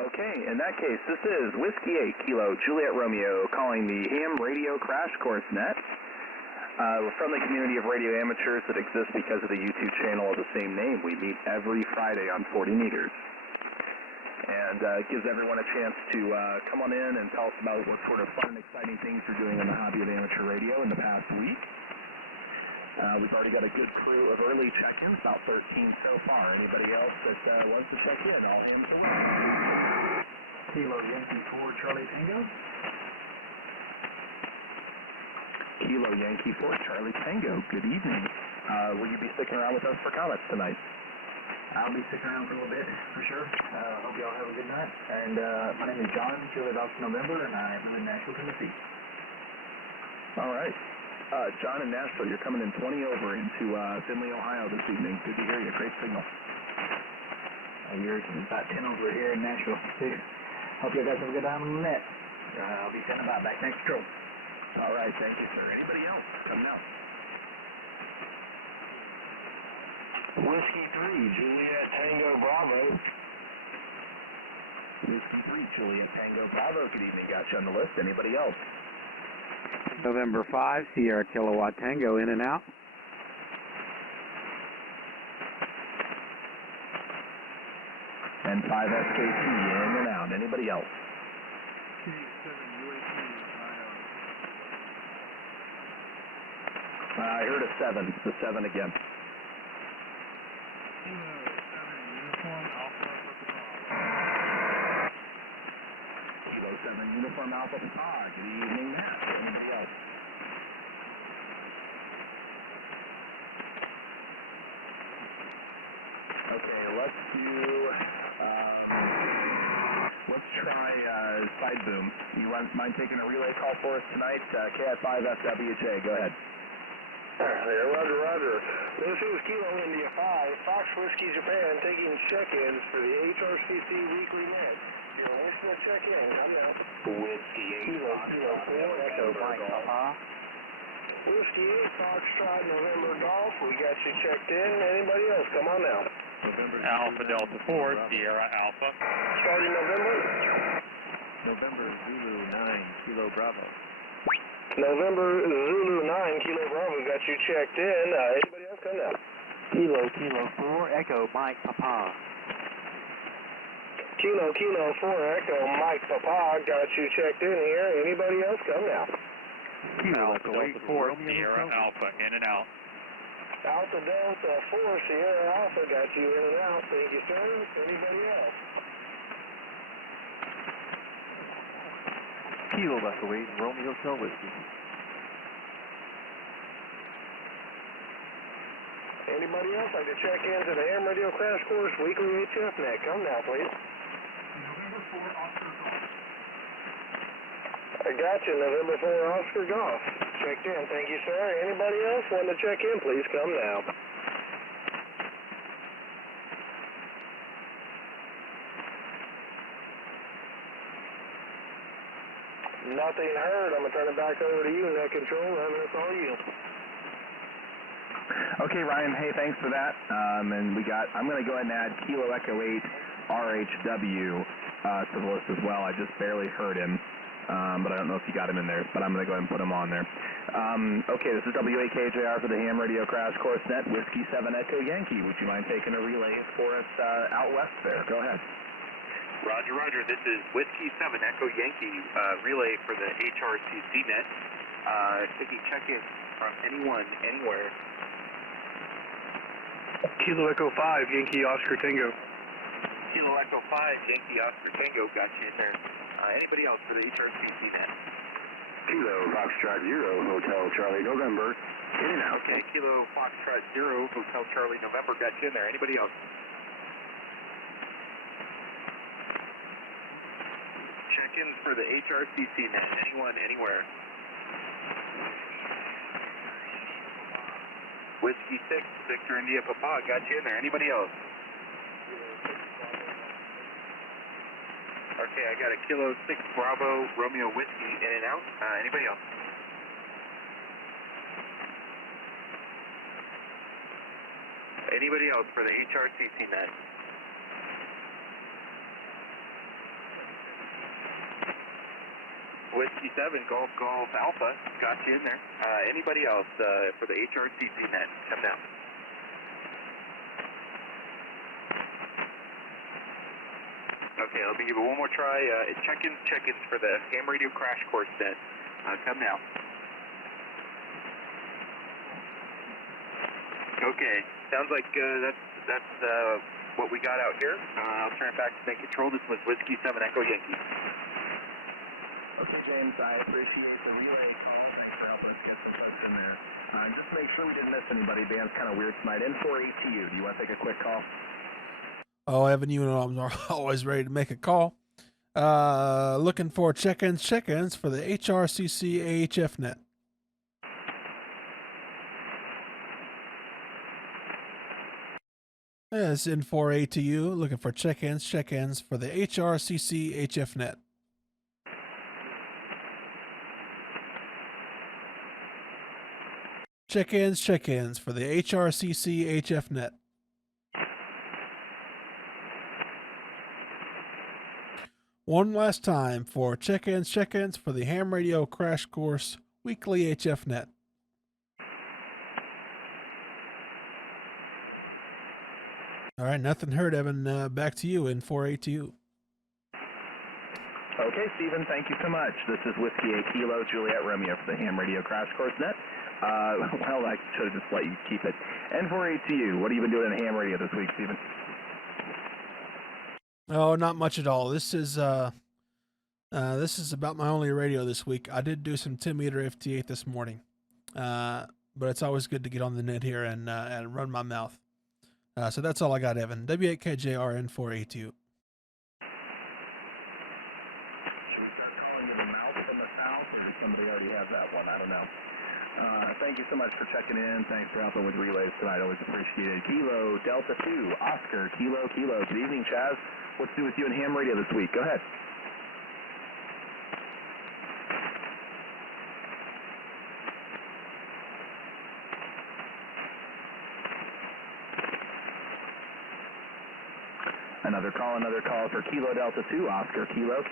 Okay, in that case, this is Whiskey 8 Kilo Juliet Romeo calling the Ham Radio Crash Course Net. We're from the community of radio amateurs that exists because of the YouTube channel of the same name. We meet every Friday on 40 meters. And it gives everyone a chance to come on in and tell us about what sort of fun and exciting things you're doing in the hobby of amateur radio in the past week. We've already got a good crew of early check-ins, about 13 so far. Anybody else that wants to check in, all hands are welcome. Kilo Yankee 4 Charlie Tango. Kilo Yankee 4 Charlie Tango, good evening. Will you be sticking around with us for comments tonight? I'll be sticking around for a little bit, for sure. Hope you all have a good night. And my name is John, Juliet November, and I live in Nashville, Tennessee. All right. John in Nashville, you're coming in 20 over into Findlay, Ohio this evening. Good to hear you. Great signal. You're about 10 over here in Nashville, too. Hope you guys have a good time on the net. I'll be sending about back next stroke. All right. Thank you, sir. Anybody else coming out? Whiskey 3, Juliet Tango Bravo. Whiskey 3, Juliet Tango Bravo. Good evening. Got you on the list. Anybody else? November 5, Sierra Kilowatt Tango, in and out. And 5 SKT, in and out. Anybody else? I heard a 7. The 7 again. Kilo 7 Uniform Alpha Papa. Good evening, Matt. Anybody else? Okay, let's try side boom. You mind taking a relay call for us tonight? KF5FWJ, go ahead. There, Roger. This is Kilo India 5, Fox Whiskey Japan, taking check-ins for the HRCC Weekly Net. You're listening to check-in. Come out. Whiskey 8 Kilo 4, Echo Mike Papa. Whiskey 8, Foxtrot, November Golf. We got you checked in. Anybody else? Come on now. Alpha Delta 4, Sierra Alpha. Starting November. November Zulu 9, Kilo Bravo. November Zulu 9, Kilo Bravo. Got you checked in. Anybody else? Come now. Kilo 4, Echo Mike Papa. Kilo 4, Echo Mike Papa. Got you checked in here. Anybody else? Come now. Alpha Delta 4, Sierra Alpha, in and out. Alpha Delta 4, Sierra Alpha. Got you in and out. Thank you, sir. Anybody else? Kilo Echo 8, Romeo Hotel Whiskey. Anybody else like to check into the Ham Radio Crash Course Weekly HF Net? Come now, please. November 4, Oscar Golf. I got you, November 4, Oscar Golf. Checked in. Thank you, sir. Anybody else want to check in? Please come now. Nothing heard. I'm going to turn it back over to you, Net Control. It's all you. Okay, Ryan. Hey, thanks for that. And I'm going to go ahead and add Kilo Echo 8 RHW to the list as well. I just barely heard him, but I don't know if you got him in there. But I'm going to go ahead and put him on there. Okay, this is WAKJR for the Ham Radio Crash Course Net. Whiskey 7 Echo Yankee. Would you mind taking a relay for us out west there? Go ahead. Roger. This is Whiskey 7 Echo Yankee, relay for the HRCC Net. Taking check-in from anyone, anywhere. Kilo Echo 5, Yankee Oscar Tango. Kilo Echo 5, Yankee Oscar Tango, got you in there. Anybody else for the HRCC Net? Kilo Foxtrot 0, Hotel Charlie November. In and out. Okay, Kilo Foxtrot 0, Hotel Charlie November, got you in there. Anybody else? Check-ins for the HRCC Net. Anyone, anywhere. Whiskey 6, Victor India Papa, got you in there. Anybody else? Okay, I got a Kilo 6 Bravo Romeo Whiskey in and out. Anybody else? Anybody else for the HRCC Net? Whiskey 7, Golf Alpha, got you in there. Anybody else for the HRCC net, come down. Okay, let me give it one more try. Check-ins for the ham radio crash course net. Come now. Okay, sounds like that's what we got out here. I'll turn it back to main control. This was Whiskey 7 Echo Yankee. Okay, James, I appreciate the relay call. Thanks for helping us get some folks in there. Just to make sure we didn't miss anybody, band's kind of weird tonight. N4ATU, do you want to take a quick call? Oh, Evan, you know I'm always ready to make a call. Looking for check-ins for the HRCC HF Net. Yes, N4ATU, looking for check-ins for the HRCC HF Net. Check-ins for the HRCC HF Net. One last time for check-ins for the Ham Radio Crash Course Weekly HF Net. All right, nothing heard, Evan. Back to you in 4ATU. Okay, Stephen, thank you so much. This is Whiskey 8 Kilo, Juliet Romeo for the Ham Radio Crash Course Net. Well, I should have just let you keep it. N4ATU, what have you been doing in ham radio this week, Stephen? Oh, not much at all. This is about my only radio this week. I did do some 10-meter FT8 this morning, but it's always good to get on the net here and run my mouth. So that's all I got, Evan. W8KJR N4ATU. Should we start calling it the mouth from the south, or does somebody already have that one? I don't know. Thank you so much for checking in. Thanks for helping with relays tonight. Always appreciated. Kilo Delta 2, Oscar, Kilo. Good evening, Chaz. What's new with you in ham radio this week? Go ahead. Another call for Kilo Delta 2, Oscar, Kilo.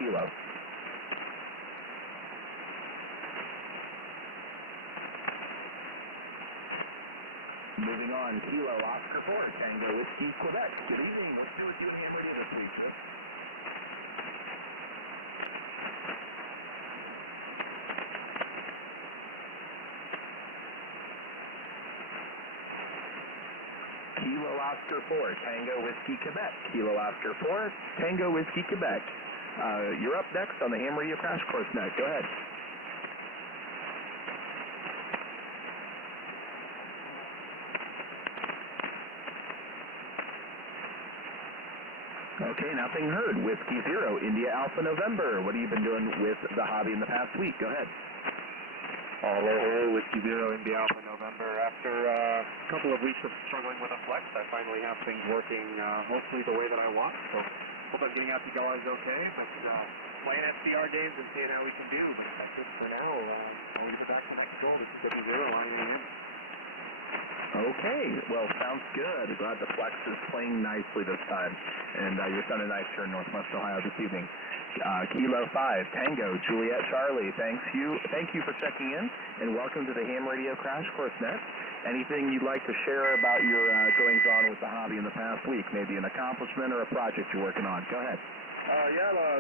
Moving on, Kilo Oscar 4, Tango Whiskey, Quebec. Good evening. What's new with you in ham radio this week, sir? Kilo Oscar 4, Tango Whiskey, Quebec. Kilo Oscar 4, Tango Whiskey, Quebec. You're up next on the Ham Radio Crash Course Net. Go ahead. Okay, nothing heard. Whiskey 0, India Alpha November. What have you been doing with the hobby in the past week? Go ahead. Hello, Whiskey 0, India Alpha November. After a couple of weeks of struggling with a flex, I finally have things working hopefully the way that I want. So hope I'm getting out to you guys okay. But playing FCR games and seeing how we can do. But that's it for now. I'll get back to the next goal. This is Whiskey 0, lining in. Okay, well, sounds good. Glad the flex is playing nicely this time. And you're sounding nice here in Northwest Ohio this evening. Kilo 5, Tango, Juliet Charlie, thank you for checking in, and welcome to the Ham Radio Crash Course Net. Anything you'd like to share about your goings-on with the hobby in the past week, maybe an accomplishment or a project you're working on? Go ahead.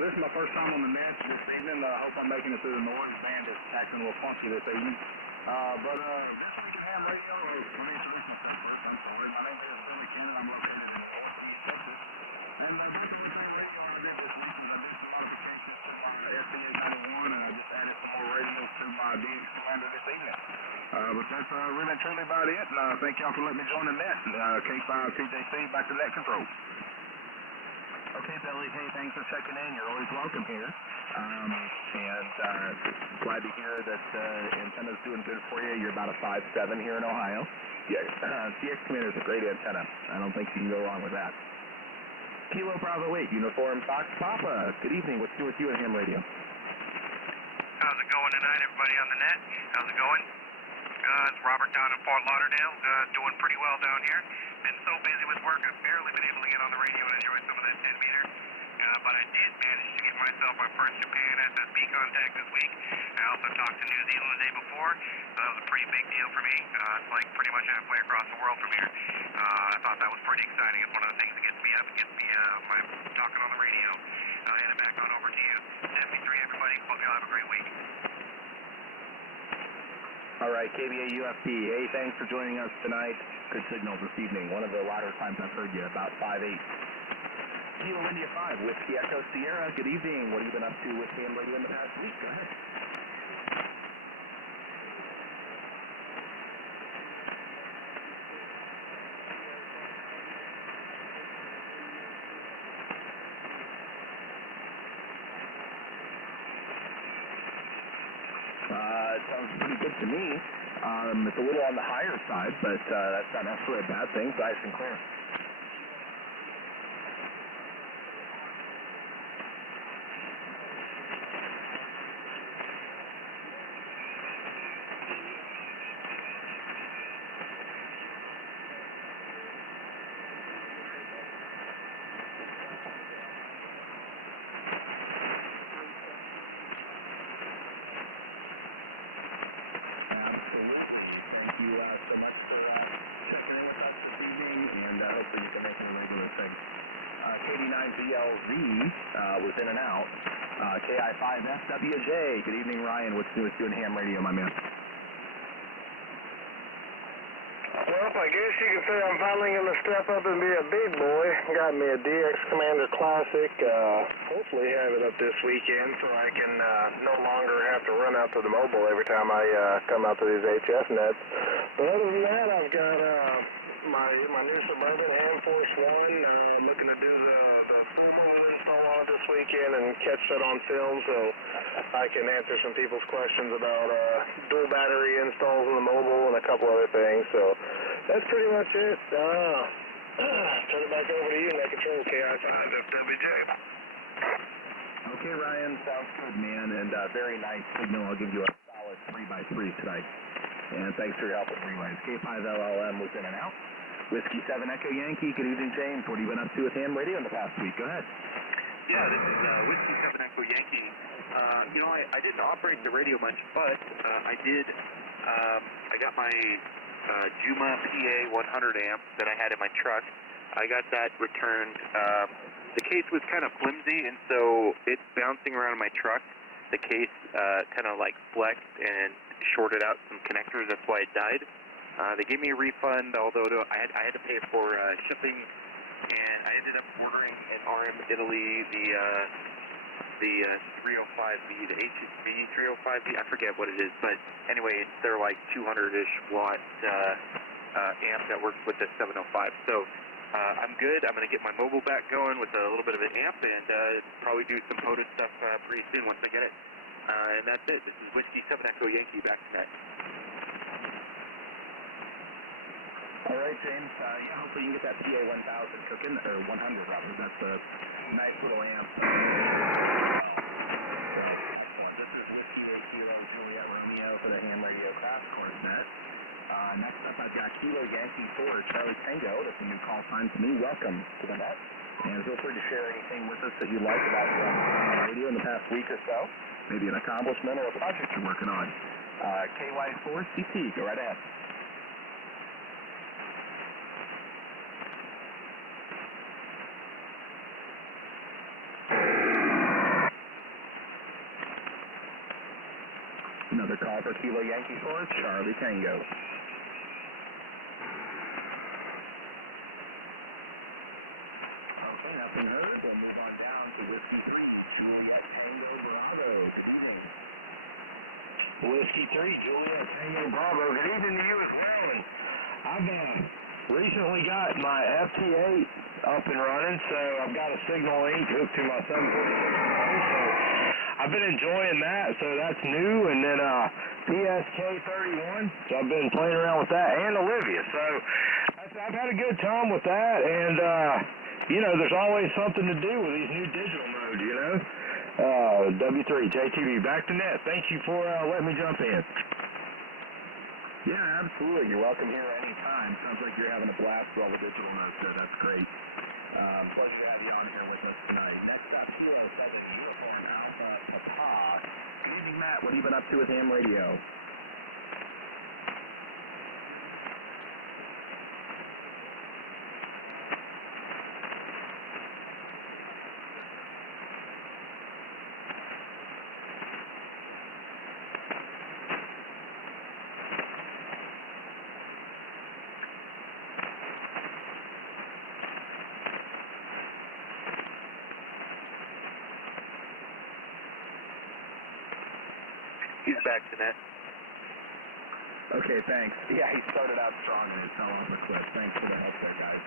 This is my first time on the net this evening. I hope I'm making it through the noise. The band is acting a little funky this evening. But this week in Ham Radio, let me introduce myself first. I'm sorry. My name is Billy Cannon. I'm located in Austin, Texas. And my this week in Ham Radio, I did this week is I did some modifications to my FTA91, and I just added some more radios to my DX Commander this evening. But that's really and truly about it. And thank y'all for letting me join the net. K5 TJC, back to net control. Okay, Billy. Hey, thanks for checking in. You're always welcome here. Glad to hear that antenna's doing good for you. You're about a 5.7 here in Ohio. Yeah, CX Commander is a great antenna. I don't think you can go wrong with that. Kilo Bravo 8, Uniform Fox Papa. Good evening. What's new with you at Ham Radio? How's it going tonight, everybody on the net? How's it going? It's Robert down in Fort Lauderdale. Doing pretty well down here. Been so busy with work, I've barely been able to get on the radio and enjoy some of that 10-meter. but I did manage to get myself my first Japan SSB contact this week. I also talked to New Zealand the day before, so that was a pretty big deal for me. It's like pretty much halfway across the world from here. I thought that was pretty exciting. It's one of the things that gets me up, gets me my talking on the radio. I'll hand it back on over to you. 73, everybody. Hope y'all have a great week. All right, KBA UFB. Hey, thanks for joining us tonight. Good signal this evening. One of the louder times I've heard you, about 5'8". Kilo India 5, Whiskey Echo Sierra. Good evening. What have you been up to with me and radio in the past week? Go ahead. It sounds pretty good to me. It's a little on the higher side, but that's not necessarily a bad thing. Nice and clear. So much for sharing with us this evening, and hopefully you can make it a regular thing. KD9BLZ was in and out. KI5SWJ, good evening, Ryan. What's new with you in ham radio, my man? Well, I guess you can say I'm finally going to step up and be a big boy. Got me a DX Commander Classic. Hopefully have it up this weekend so I can no longer have to run out to the mobile every time I come out to these HF Nets. But other than that, I've got my new Suburban Ham Force 1. Looking to do the full mobile install on it this weekend and catch that on film so I can answer some people's questions about dual battery installs on the mobile and a couple other things. So that's pretty much it. Turn it back over to you, Net Control, KI5FWJ. Okay, Ryan, sounds good, man, and very nice signal. I'll give you a solid 3x3 tonight. And thanks for your help with relays. K5LLM was in and out. Whiskey 7 Echo Yankee, good evening, James. What have you been up to with ham radio in the past week? Go ahead. Yeah, this is Whiskey 7 Echo Yankee. I didn't operate the radio much, but I did. I got my Juma PA 100 amp that I had in my truck. I got that returned. The case was kind of flimsy, and so it's bouncing around in my truck. The case kind of like flexed and shorted out some connectors. That's why it died. They gave me a refund, although I had to pay for shipping, and I ended up ordering in RM Italy the 305V, the HSV 305V. I forget what it is, but anyway, they're like 200-ish watt amp that works with the 705. So I'm good. I'm going to get my mobile back going with a little bit of an amp and probably do some POTA stuff pretty soon once I get it. And that's it. This is Whiskey 7 Echo Yankee back to net. All right, James. Hopefully you can get that PA 1000 cooking, or 100 rather. That's a nice little amp. This is Whiskey 8 Kilo Juliet Romeo for the ham radio crash course net. Next up, I've got Kilo Yankee 4 Charlie Tango. That's a new call sign to me. Welcome to the net. And feel free to share anything with us that you like about radio in the past week or so. Maybe an accomplishment or a project you're working on. KY4CT, go right ahead. Another call for Kilo Yankee 4, Charlie Tango. Okay, nothing heard. We'll move on down to Whiskey 3, Juliet Tango Bravo. Good evening. Whiskey 3, Juliet Tango Bravo. Good evening to you as well. And I've recently got my FT8 up and running, so I've got a Signal Inc. hooked to my 746, so I've been enjoying that, so that's new, and then PSK31, so I've been playing around with that, and Olivia, so I've had a good time with that, and, there's always something to do with these new digital modes, W3, JTV, back to net. Thank you for letting me jump in. Yeah, absolutely. You're welcome here anytime. Sounds like you're having a blast with all the digital modes there. That's great. Pleasure to have you on here with us tonight. Next up, Kilo, second uniform Alpha Papa. Good evening, Matt. What have you been up to with ham radio? He's back to net. Okay, thanks. Yeah, he started out strong and it fell off a cliff. Thanks for the help there, guys.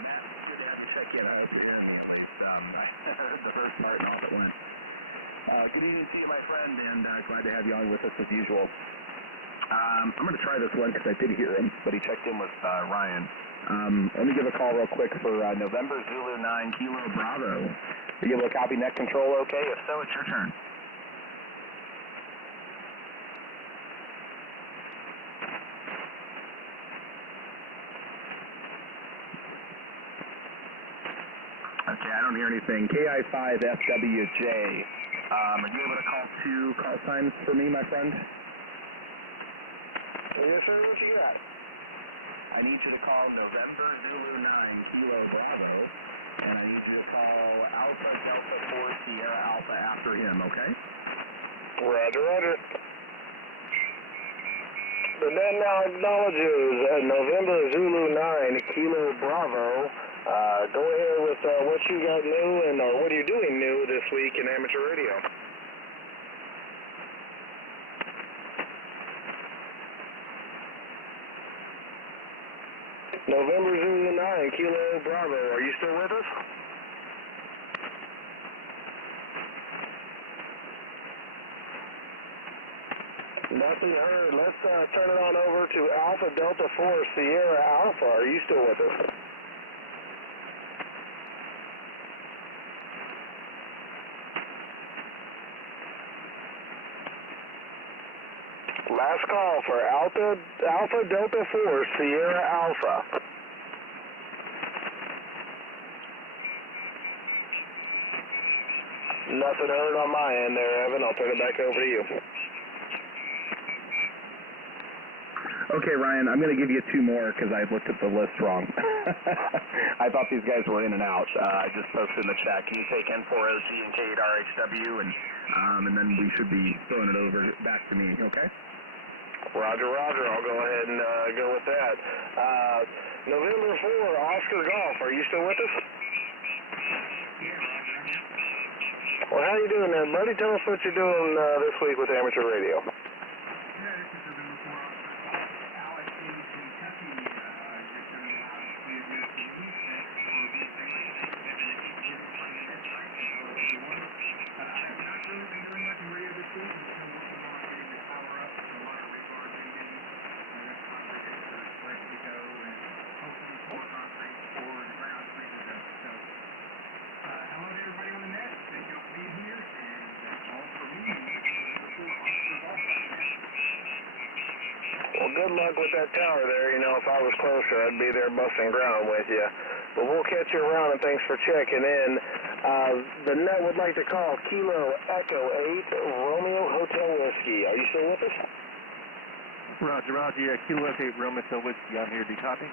Matt, it's good to have you check in. I hope you're hearing me, please. I heard the first part and off it went. Good evening to you, my friend, and glad to have you on with us as usual. I'm going to try this one because I did hear him, but he checked in with Ryan. Let me give a call real quick for November Zulu 9 Kilo Bravo. Are you able to copy net control okay? If so, it's your turn. Okay, I don't hear anything. KI5FWJ. Are you able to call two call signs for me, my friend? Yes, sir. What you got? I need you to call November Zulu 9 Kilo Bravo, and I need you to call Alpha Delta 4 Sierra Alpha after him, okay? Roger, roger. The net now acknowledges November Zulu 9 Kilo Bravo. Go ahead with what you got new and what are you doing new this week in amateur radio? November Zulu 9 Kilo Bravo, are you still with us? Nothing heard. Let's turn it on over to Alpha Delta 4 Sierra Alpha. Are you still with us? Last call for Alpha Delta 4 Sierra Alpha. Nothing heard on my end there, Evan. I'll turn it back over to you. Okay, Ryan, I'm going to give you two more because I looked at the list wrong. I thought these guys were in and out. I just posted in the chat. Can you take N4OG and K8RHW, and then we should be throwing it over back to me, okay? Roger, roger. I'll go ahead and go with that. November 4, Oscar Golf. Are you still with us? Well, how you doing there, buddy? Tell us what you're doing this week with amateur radio. Well, good luck with that tower there. You know, if I was closer, I'd be there busting ground with you. But we'll catch you around, and thanks for checking in. The net would like to call Kilo Echo 8 Romeo Hotel Whiskey. Are you still with us? Roger, roger. Yeah, Kilo Echo 8 Romeo Hotel Whiskey. I'm here. Do you copy?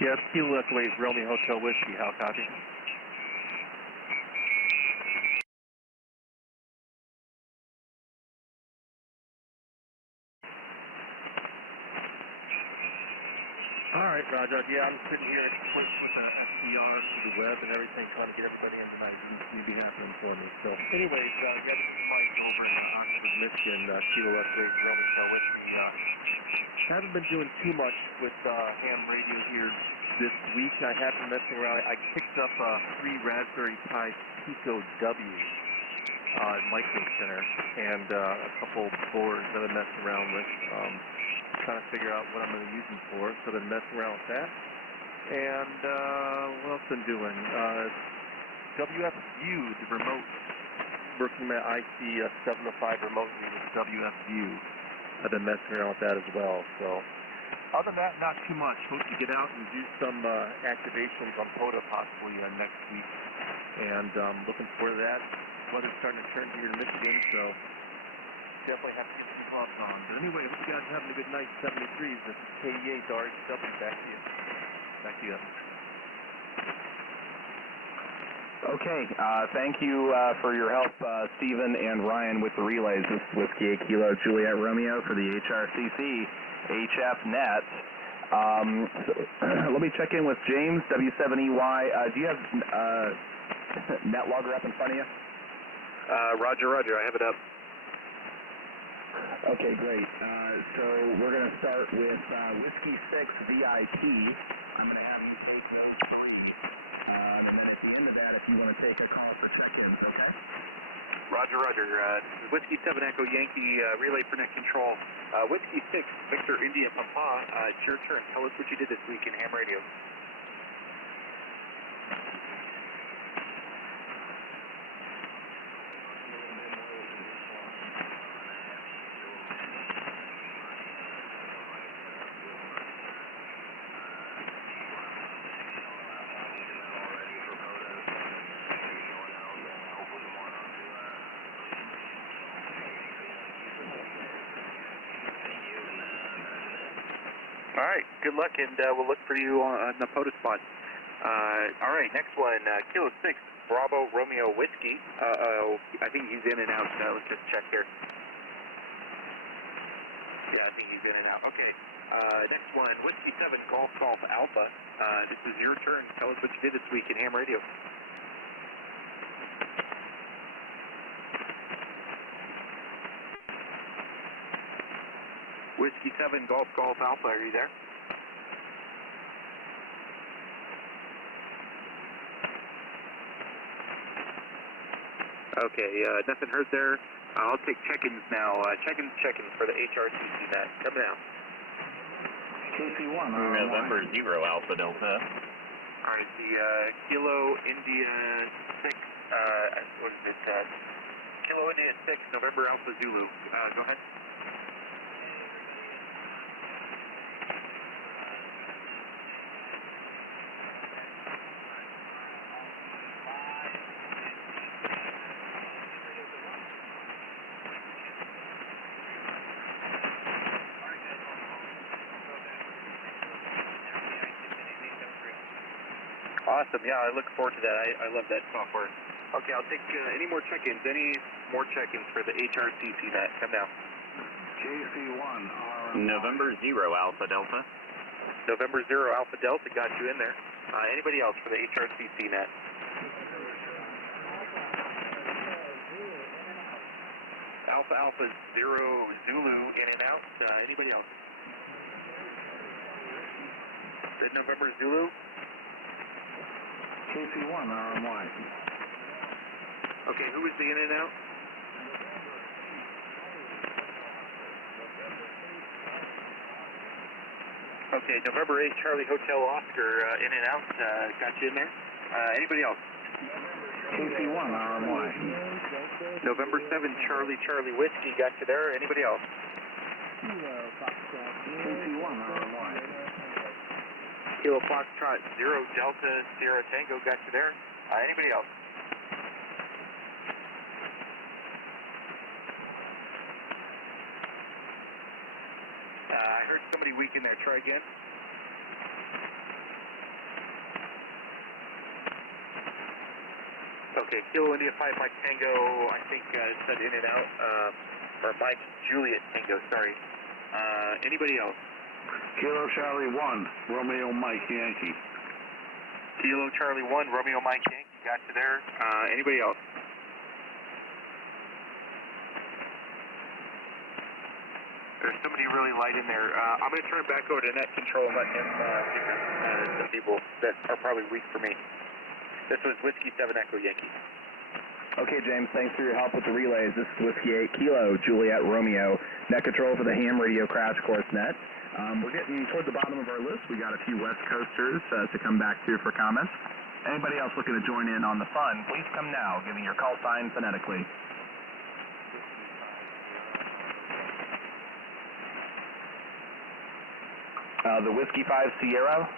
Yes, Kilo Echo 8 Romeo Hotel Whiskey. How copy? All right, Roger. Yeah, I'm sitting here with the SDR to the web and everything, trying to get everybody into my DCB happening for me. So, anyways, got the flight over in Oxford, Michigan, Kilo Echo 8 Romeo Hotel Whiskey. Haven't been doing too much with ham radio here this week. I have been messing around. I picked up 3 Raspberry Pi Pico W Micro Center and a couple boards that I've been messing around with. Trying to figure out what I'm going to use them for, so I've been messing around with that. And what else I've been doing? WF View, the remote, working my IC 705 remotely with WF View. I've been messing around with that as well. So other than that, not too much. Supposed to get out and do some activations on POTA possibly next week, and looking forward to that. Weather's starting to turn here in Michigan, so definitely have to get some gloves on. But anyway, hope you guys are having a good night. 73s. This is KE8 RHW. Back to you. Back to you. Okay, thank you for your help, Stephen and Ryan, with the relays. This is Whiskey 8 Kilo Juliet Romeo for the HRCC HF Net. Let me check in with James, W7EY. Do you have net logger up in front of you? Roger, I have it up. Okay, great. So we're going to start with Whiskey 6 VIP. I'm going to have you take those 3. And then at the end of that, if you want to take a call for check-ins, okay? Roger. This is Whiskey 7 Echo Yankee, relay for net control. Whiskey 6, Victor India Papa, it's your turn. Tell us what you did this week in ham radio. All right, good luck, and we'll look for you on the POTA spot. All right, next one, Kilo 6, Bravo Romeo Whiskey. I think he's in and out. Let's just check here. Yeah, I think he's in and out. Okay. Next one, Whiskey 7, Golf Alpha. This is your turn. Tell us what you did this week in ham radio. Whiskey 7, Golf Alpha, are you there? Okay, nothing heard there. I'll take check-ins now. Check-ins for the HRCC Net. Coming out. KC1. November 0 Alpha Delta. All right, the Kilo India 6, what is it? Kilo India 6, November Alpha Zulu. Go ahead. Awesome. Yeah, I look forward to that. I love that software. Okay, I'll take any more check-ins. Any more check-ins for the HRCC Net? Come down. KC1. November 0 Alpha Delta. November 0 Alpha Delta got you in there. Anybody else for the HRCC Net? Alpha 0 Zulu in and out. Anybody else? Red November Zulu. KC1, RMY. Okay, who was the in and out? Okay, November 8 Charlie Hotel Oscar in and out. Got you in there. Anybody else? KC1, RMY. November 7 Charlie Whiskey got you there. Anybody else? KC1, RMY. Kilo Foxtrot 0 Delta Sierra Tango got you there. Anybody else? I heard somebody weak in there. Try again. Okay, Kilo India 5 Mike Tango, I think said in and out, or Mike Juliet Tango, sorry. Anybody else? Kilo Charlie 1, Romeo Mike Yankee. Kilo Charlie 1, Romeo Mike Yankee, got you there. Anybody else? There's somebody really light in there. I'm going to turn it back over to net control and let him pick some people that are probably weak for me. This was Whiskey 7 Echo Yankee. Okay, James, thanks for your help with the relays. This is Whiskey 8 Kilo Juliet Romeo, net control for the ham radio crash course net. We're getting toward the bottom of our list. We got a few West Coasters to come back to for comments. Anybody else looking to join in on the fun, please come now, giving your call sign phonetically. The Whiskey 5 Sierra.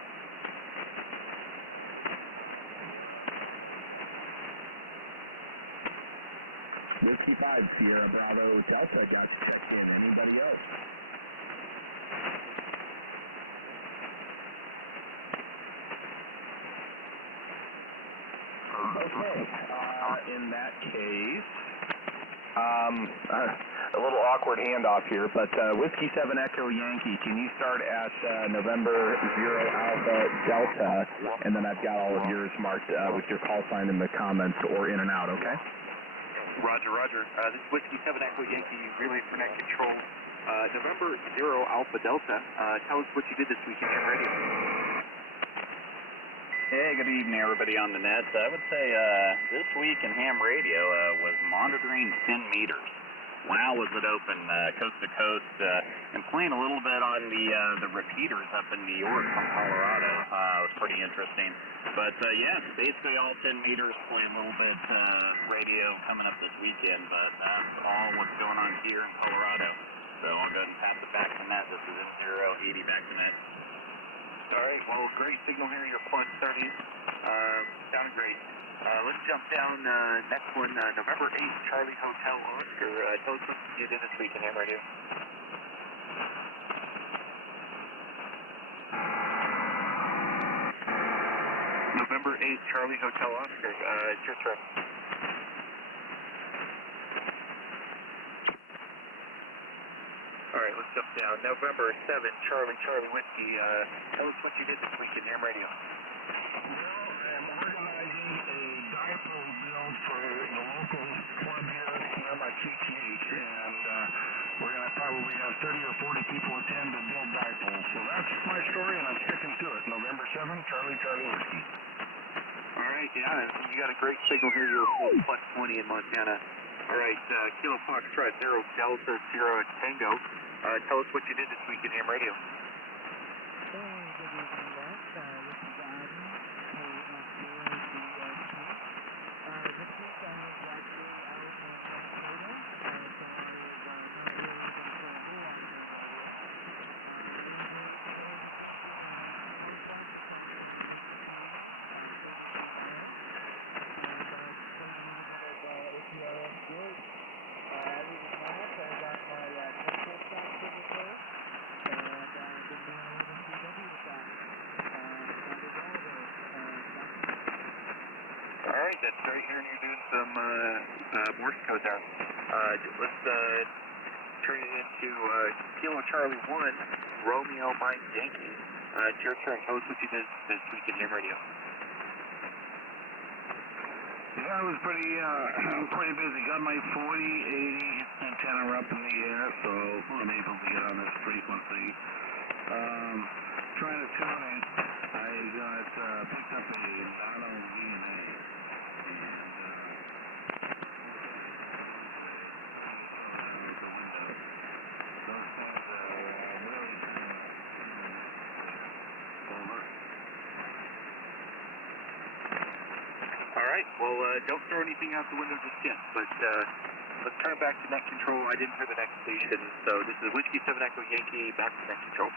Whiskey 5 Sierra Bravo Delta got checked in. Anybody else? Okay. In that case, a little awkward handoff here, but Whiskey 7 Echo Yankee, can you start at November 0 Alpha Delta, and then I've got all of yours marked with your call sign in the comments or in and out, okay? Roger, roger. This is Whiskey 7 Echo Yankee, relay for net control. November 0 Alpha Delta, tell us what you did this week in your radio. Hey, good evening, everybody on the net. I would say this week in ham radio was monitoring 10 meters. Wow, was it open coast to coast and playing a little bit on the repeaters up in New York from Colorado. It was pretty interesting. But yeah, basically all 10 meters playing a little bit radio coming up this weekend. But that's all what's going on here in Colorado. So I'll go ahead and pass it back to Net. This is M080 back to Net. All right, well, great signal here, your plus 30s. Sounded great. Let's jump down, next one, November 8th, Charlie Hotel Oscar. Tell us what you did this week in ham radio. November 8th, Charlie Hotel Oscar. It's your turn. All right, let's jump down. November 7th, Charlie Whiskey. Tell us what you did this week in ham radio. I'm organizing a dipole build for the local club here at HRCC, and we're going to probably have 30 or 40 people attend to build dipoles. So that's my story, and I'm sticking to it. November 7th, Charlie Whiskey. All right, yeah, you got a great signal here. You're plus 20 in Montana. All right, Kilo Foxtrot 0 Delta Sierra Tango. Tell us what you did this week in ham radio. All right, that's great here, and you're doing some Morse code there. Let's turn it into Kilo Charlie 1, Romeo Mike Yankee. It's your turn. Tell us what you did this week in ham radio. Yeah, it was pretty busy. Got my 40, 80 antenna up in the air, so I'm able to get on this frequency. Trying to tune it, I got picked up a nano VNA. Alright, well, don't throw anything out the window just yet, but let's turn back to net control. I didn't hear the next station, so this is Whiskey 7 Echo Yankee, back to net control.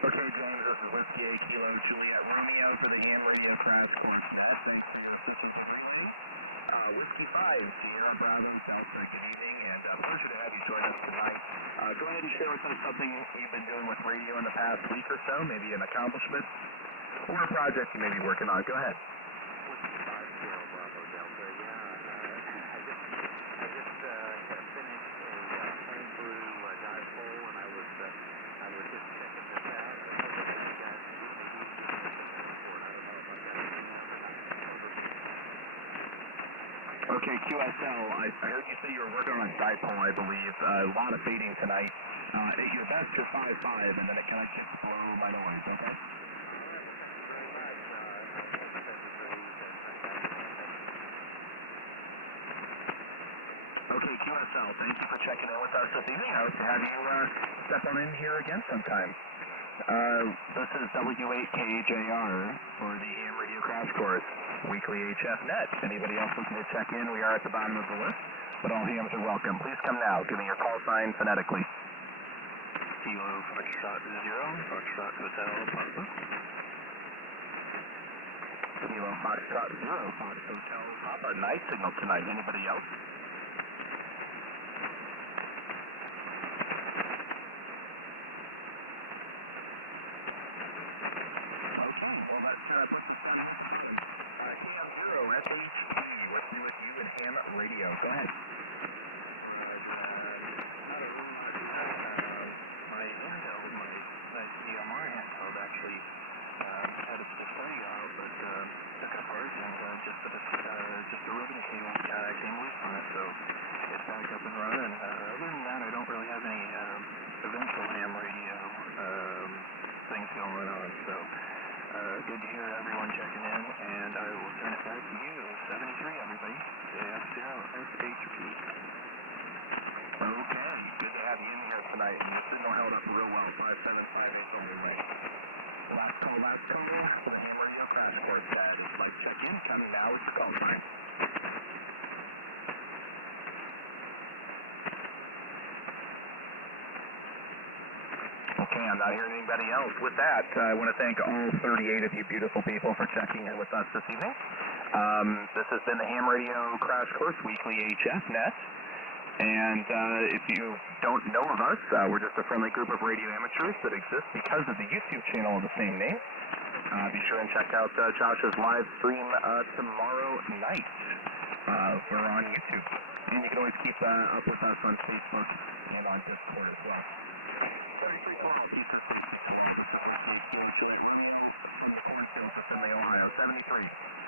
Okay, James, this is Whiskey 8 Kilo Juliet Romeo for the ham radio crash course. Thanks for your assistance and greatness. Whiskey 5, Sierra Bravo Delta, good evening, and pleasure to have you join us tonight. Go ahead and share with us something you've been doing with radio in the past week or so, maybe an accomplishment or a project you may be working on. Go ahead. Okay, QSL, I heard you say you were working on a dipole, I believe. A lot of fading tonight. At your best, you're 5.5, and then it kind of just blow right away, okay? Okay, QSL, thank you for checking in with us this evening. I hope to have you step on in here again sometime. This is W8KJR for the AM Radio Crash Course, weekly HF Net. Anybody else looking to check in, we are at the bottom of the list, but all hams are welcome. Please come now. Give me your call sign phonetically. Kilo Foxtrot 0, Foxtrot Hotel Papa. Kilo Foxtrot 0, Fox Hotel Papa. Nice signal tonight. Anybody else? Okay, well that's puts us on. KM0 SHE, what's new with you and Ham Radio? Go ahead. My handheld, my CMR handheld actually had its display out, but took it apart and just a ribbon came loose on it, so it's back up and running. Other than that, I don't really have any eventual ham radio things going on, so good to hear everyone checking in, and I will turn it back to you. 73, everybody. F0SHP. Okay, good to have you in here tonight, and the signal held up real well. 5758 over the way. Last call. The Ham Radio Crash Course tab. Like check-in coming now. It's the call time. Okay, I'm not hearing anybody else. With that, I want to thank all 38 of you beautiful people for checking in with us this evening. This has been the Ham Radio Crash Course Weekly HF Net. And if you don't know of us, we're just a friendly group of radio amateurs that exist because of the YouTube channel of the same name. Be sure and check out Josh's live stream tomorrow night. We're on YouTube. And you can always keep up with us on Facebook and on Discord as well. 33 calls, Easter 6, Ohio, 73.